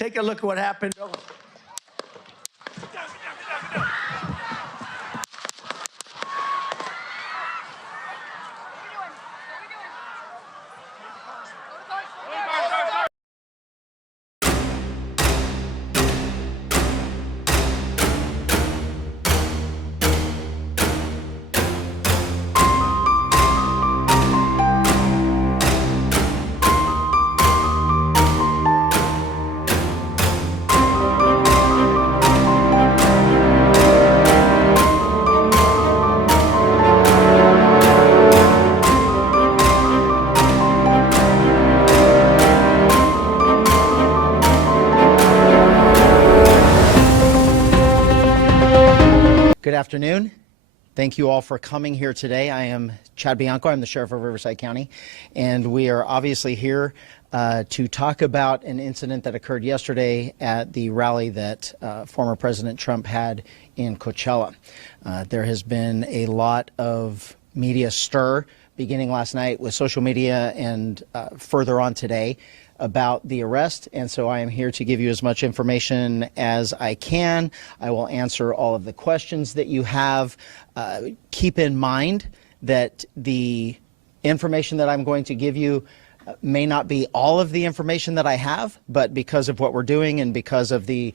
Take a look at what happened. Good afternoon. Thank you all for coming here today. I am Chad Bianco. I'm the Sheriff of Riverside County, and we are obviously here to talk about an incident that occurred yesterday at the rally that former President Trump had in Coachella. There has been a lot of media stir beginning last night with social media and further on today about the arrest, and so I am here to give you as much information as I can. I will answer all of the questions that you have. Keep in mind that the information that I'm going to give you may not be all of the information that I have, but because of what we're doing and because of the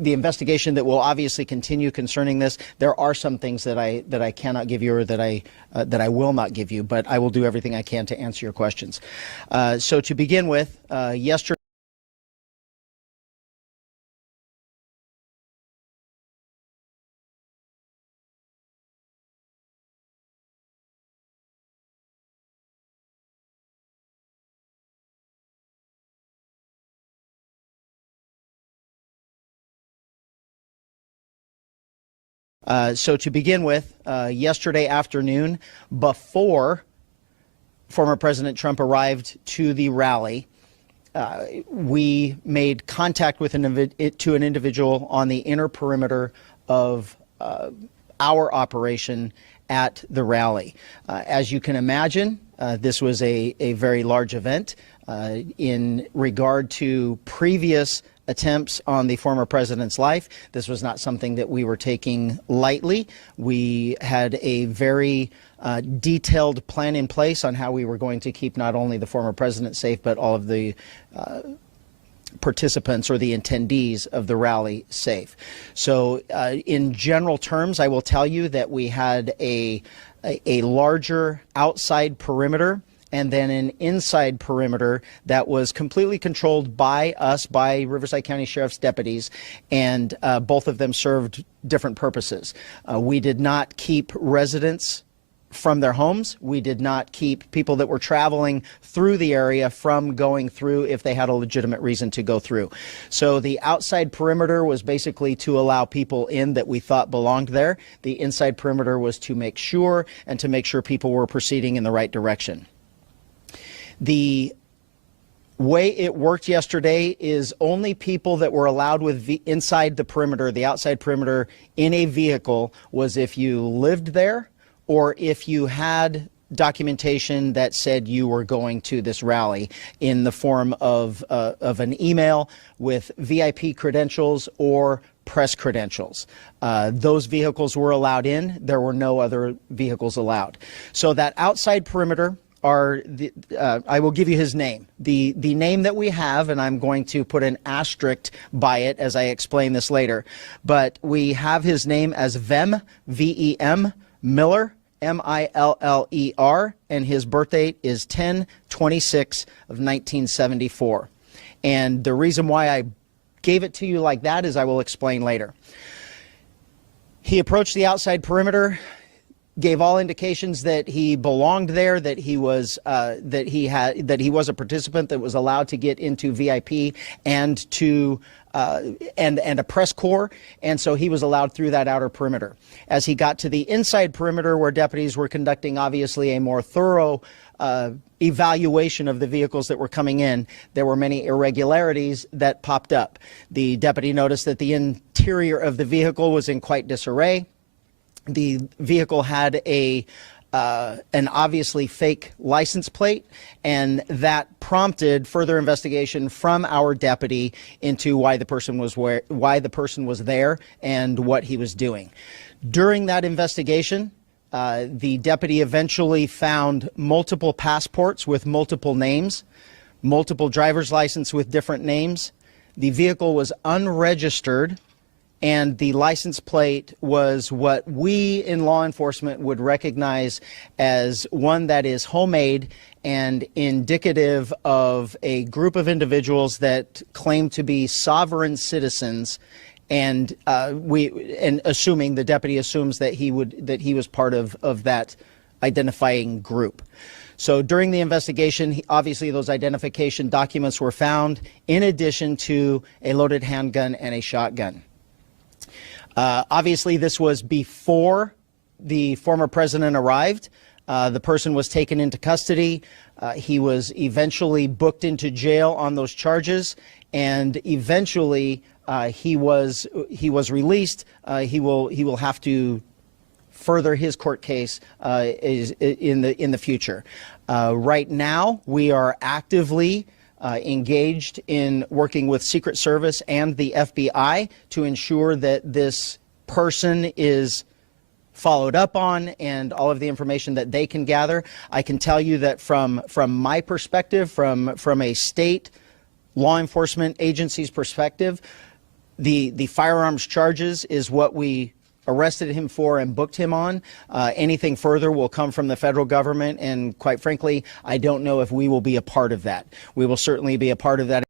investigation that will obviously continue concerning this, there are some things that I cannot give you or that I will not give you, but I will do everything I can to answer your questions. So to begin with, yesterday. Yesterday afternoon, before former President Trump arrived to the rally, we made contact with an individual on the inner perimeter of our operation at the rally. As you can imagine, this was a very large event in regard to previous attempts on the former president's life. This was not something that we were taking lightly. We had a very detailed plan in place on how we were going to keep not only the former president safe, but all of the participants or the attendees of the rally safe. So in general terms, I will tell you that we had a larger outside perimeter and then an inside perimeter that was completely controlled by us, by Riverside County Sheriff's deputies, and both of them served different purposes. We did not keep residents from their homes. We did not keep people that were traveling through the area from going through if they had a legitimate reason to go through. So the outside perimeter was basically to allow people in that we thought belonged there. The inside perimeter was to make sure and to make sure people were proceeding in the right direction. The way it worked yesterday is only people that were allowed inside the perimeter, the outside perimeter, in a vehicle was if you lived there or if you had documentation that said you were going to this rally in the form of an email with VIP credentials or press credentials. Those vehicles were allowed in. There were no other vehicles allowed. So that outside perimeter I will give you his name. The name that we have, and I'm going to put an asterisk by it as I explain this later, but we have his name as Vem, V-E-M, Miller, M-I-L-L-E-R, and his birth date is 10/26 of 1974. And the reason why I gave it to you like that is I will explain later. He approached the outside perimeter, gave all indications that he belonged there, that he was a participant that was allowed to get into VIP and to and a press corps, and so he was allowed through that outer perimeter. As he got to the inside perimeter, where deputies were conducting obviously a more thorough evaluation of the vehicles that were coming in, there were many irregularities that popped up. The deputy noticed that the interior of the vehicle was in quite disarray. The vehicle had a an obviously fake license plate, and that prompted further investigation from our deputy into why the person was there and what he was doing. During that investigation, the deputy eventually found multiple passports with multiple names, multiple driver's license with different names. The vehicle was unregistered, and the license plate was what we in law enforcement would recognize as one that is homemade and indicative of a group of individuals that claim to be sovereign citizens, and assuming the deputy assumes that he was part of that identifying group. So during the investigation, obviously those identification documents were found, in addition to a loaded handgun and a shotgun. Obviously, this was before the former president arrived. The person was taken into custody. He was eventually booked into jail on those charges, and eventually he was released. He will have to further his court case in the future. Right now, we are actively engaged in working with Secret Service and the FBI to ensure that this person is followed up on and all of the information that they can gather. I can tell you that from my perspective, from a state law enforcement agency's perspective, the firearms charges is what we arrested him for and booked him on. Anything further will come from the federal government, and quite frankly, I don't know if we will be a part of that. We will certainly be a part of that.